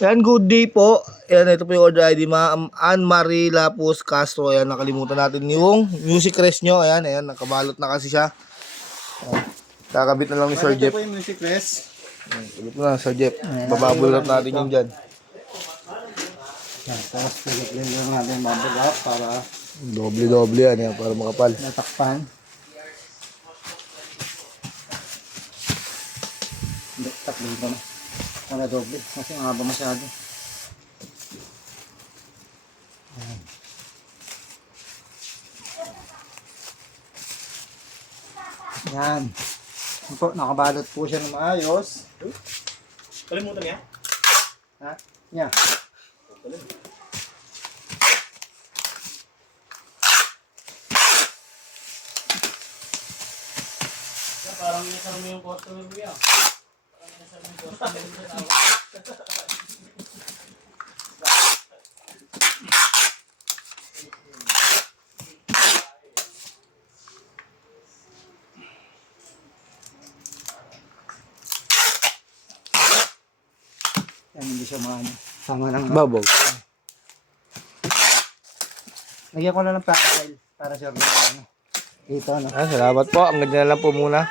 Ayan, good day po. Ayan, ito po yung order ID, Ma'am Ann Marie Lapus Castro. Ayan, nakalimutan natin yung music rest nyo. Ayan, nakabalot na kasi siya. Ayan, kakabit na lang ni Sir Jeff. Ito po yung music rest. Kabit na lang, Sir Jeff. Bababulot natin yung dyan. Tapos pagkaklin lang natin yung bubble wrap para Doble-doble yan, para makapal. natakpan. Hindi, taklin ko na. Wala doble, kasi ang haba masyado. Yan. Yan po, nakabalot po siya ng maayos. Kalimutan niya? Ha? Yan. Parang nasarami yung customer mo yan. Yan, hindi siya maano. Sama lang. Babog. Lagyan ko na ng pakal para sure na ano. Dito, ano. Salamat po. Ang ganda na lang po muna.